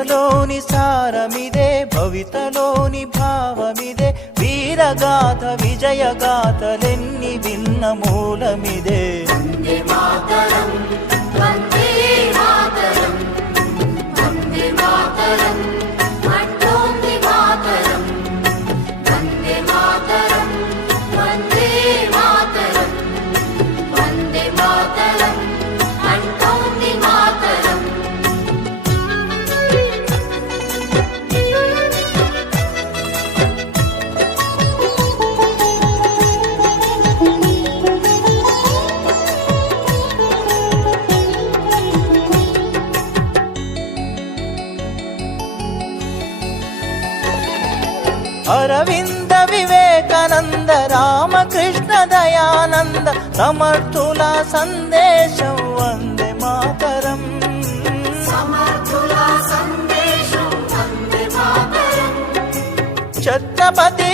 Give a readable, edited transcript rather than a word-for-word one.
కవితలోని సారమిదే, భవితలోని భావమిదే, వీరగాథ విజయగాథలెన్ని భిన్న మూలమిదే. వందే మాతరం, వందే మాతరం, వందే మాతరం అంటోంది మాతరం. వందే మాతరం, వందే మాతరం, వందే మాతరం అంటోంది మాతరం. అరవింద వివేకానంద రామకృష్ణ దయానంద సమర్థుల సందేశం వందే మాతరం. సమర్థుల సందేశం వందే మాతరం. ఛత్రపతి